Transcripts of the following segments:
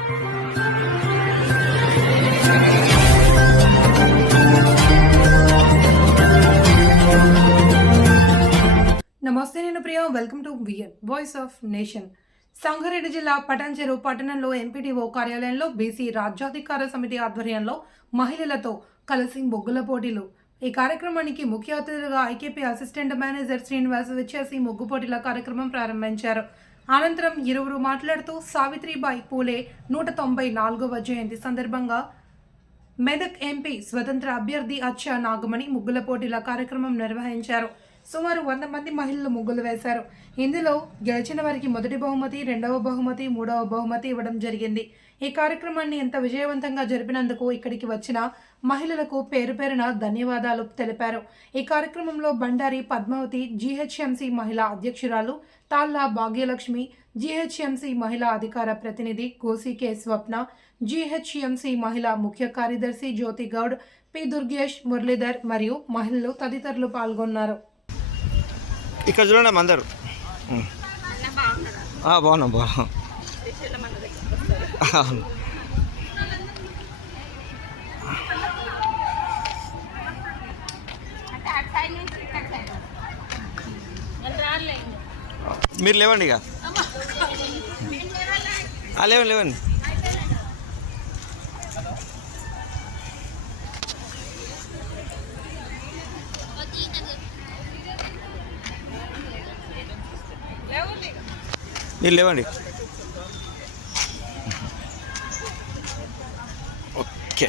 నమస్తే నేను Priya welcome to VN voice of nation Sangareddy జిల్లా పటాన్చెరు పట్టణంలో ఎంపీటీఓ కార్యాలయంలో బీసీ రాజ్యాధికార సమితి ఆధ్వర్యంలో మహిళలతో కలిసి ముగ్గుల పోటీలు. ఈ కార్యక్రమానికి ముఖ్య అతిథులుగా ఐకేపీ అసిస్టెంట్ మేనేజర్ శ్రీనివాస్ విచ్చేసి ముగ్గు పోటీల కార్యక్రమం ప్రారంభించారు. అనంతరం ఇరువురు మాట్లాడుతూ సావిత్రిబాయి పూలే నూట తొంభై నాలుగవ జయంతి సందర్భంగా మెదక్ ఎంపీ స్వతంత్ర అభ్యర్థి అచ్చా నాగమణి ముగ్గుల పోటీల కార్యక్రమం నిర్వహించారు. సుమారు వంద మంది మహిళలు ముగ్గులు వేశారు. ఇందులో గెలిచిన వారికి మొదటి బహుమతి రెండవ బహుమతి మూడవ బహుమతి ఇవ్వడం జరిగింది. ఈ కార్యక్రమాన్ని ఎంత విజయవంతంగా జరిపినందుకు ఇక్కడికి వచ్చిన మహిళలకు పేరు పేరున ధన్యవాదాలు తెలిపారు. ఈ కార్యక్రమంలో బండారి పద్మావతి జీహెచ్ఎంసీ మహిళా అధ్యక్షురాలు తాళ్ళ భాగ్యలక్ష్మి జీహెచ్ఎంసీ మహిళా అధికార ప్రతినిధి కోసికే స్వప్న జీహెచ్ఎంసీ మహిళా ముఖ్య కార్యదర్శి జ్యోతి గౌడ్ పి దుర్గేష్ మురళీధర్ మరియు మహిళలు తదితరులు పాల్గొన్నారు. ఇక్కడ చూడండి అమ్మ అందరు. బాగున్నాం బాగున్నాం అవును. మీరు లేవండి ఇక. ఆ, లేవండి లేవండి. నీళ్ళు లేవండి. ఓకే.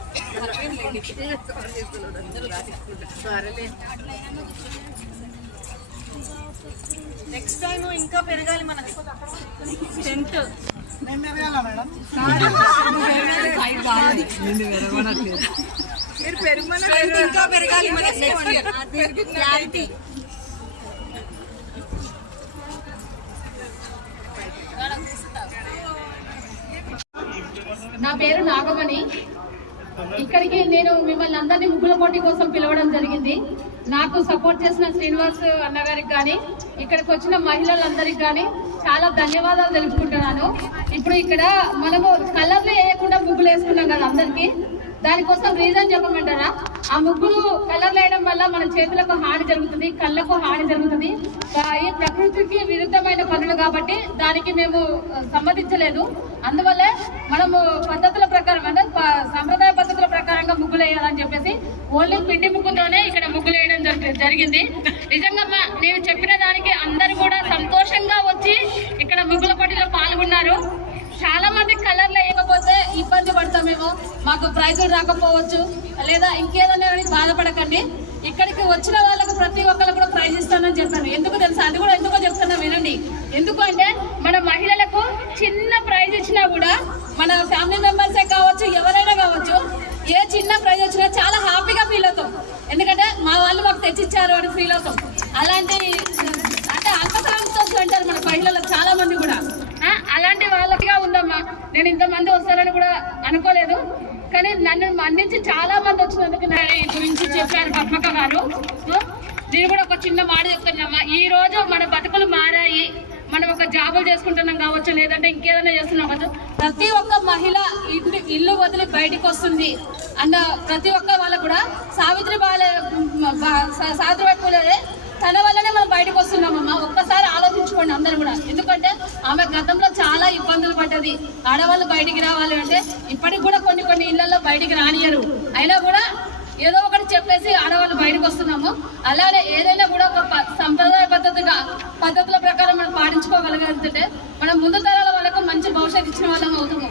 నెక్స్ట్ టైం ఇంకా పెరగాలి మనకి. టెంట్ ఇంకా పెరగాలి మనకి క్లారిటీ నా పేరు నాగమణి. ఇక్కడికి నేను మిమ్మల్ని అందరినీ ముగ్గుల పోటీ కోసం పిలవడం జరిగింది. నాకు సపోర్ట్ చేసిన శ్రీనివాస్ అన్నగారికి కానీ ఇక్కడికి వచ్చిన మహిళలందరికి కానీ చాలా ధన్యవాదాలు తెలుపుకుంటున్నాను. ఇప్పుడు ఇక్కడ మనము కలర్లు వేయకుండా ముగ్గులు వేసుకున్నాం కదా అందరికీ. దానికోసం రీజన్ చెప్పమంటారా? ఆ ముగ్గులు కలర్ వేయడం వల్ల మన చేతులకు హాని జరుగుతుంది కళ్ళకు హాని జరుగుతుంది. ఈ ప్రకృతికి విరుద్ధమైన పనులు కాబట్టి దానికి మేము సమ్మతించలేదు. అందువల్ల మనము పద్ధతుల ప్రకారం అంటే సంప్రదాయ పద్ధతుల ప్రకారంగా ముగ్గులు వేయాలని చెప్పేసి ఓన్లీ పిండి ముగ్గుతోనే ఇక్కడ ముగ్గులు వేయడం జరి- జరిగింది. నిజంగా నేను చెప్పిన దానికి అందరూ కూడా సంతోషంగా వచ్చి ఇక్కడ ముగ్గుల పోటీలో పాల్గొన్నారు చాలా మంది కలర్లు వేయకపోతే ఇబ్బంది పడతామేమో మాకు ప్రైజులు రాకపోవచ్చు లేదా ఇంకేదైనా బాధపడకండి. ఇక్కడికి వచ్చిన వాళ్ళకు ప్రతి ఒక్కరు కూడా ప్రైజ్ ఇస్తానని చెప్పాను. ఎందుకు తెలుసా? అది కూడా ఎందుకో చెప్తున్నా వినండి. ఎందుకు అంటే మన మహిళలకు చిన్న ప్రైజ్ ఇచ్చినా కూడా మన ఫ్యామిలీ మెంబర్సే కావచ్చు ఎవరైనా కావచ్చు ఏ చిన్న ప్రైజ్ వచ్చినా చాలా హ్యాపీగా ఫీల్ అవుతాం. ఎందుకంటే మా వాళ్ళు మాకు తెచ్చిచ్చారు అని ఫీల్ అవుతాం. అలాంటి అంటే అంత సంతోషం అంటారు మన మహిళలకు చాలా మంది కూడా. నేను ఇంతమంది వస్తారని కూడా అనుకోలేదు. కానీ నన్ను మన్నించి చాలా మంది వచ్చినందుకు ఈ గురించి చెప్పారు పద్మక గారు. నేను కూడా ఒక చిన్న మాట చెప్తున్నామ్మా ఈ రోజు మన బతుకులు మారాయి. మనం ఒక జాబులు చేసుకుంటున్నాం కావచ్చు లేదంటే ఇంకేదైనా చేస్తున్నాం కావచ్చు. ప్రతి ఒక్క మహిళ ఇల్లు ఇల్లు వదిలి బయటకు వస్తుంది అన్న ప్రతి ఒక్క వాళ్ళకు కూడా సావిత్రి బాల సావిత్రిబాయి పూలే తన వల్లనే మనం బయటకు వస్తున్నాం ఒక్కసారి ఆలోచించుకోండి అందరూ కూడా ఎందుకంటే ఆమె గతంలో చాలా ఇబ్బందులు పడ్డది ఆడవాళ్ళు బయటికి రావాలి అంటే ఇప్పటికి కూడా కొన్ని కొన్ని ఇళ్ళలో బయటికి రానియరు అయినా కూడా ఏదో ఒకటి చెప్పేసి ఆడవాళ్ళు బయటకు వస్తున్నాము. అలానే ఏదైనా కూడా ఒక ప- సంప్రదాయ పద్ధతిగా పద్ధతుల ప్రకారం మనం పాటించుకోగలిగితే మనం ముందు తరాల వాళ్ళకు మంచి భవిష్యత్తు ఇచ్చిన వాళ్ళం అవుతాము.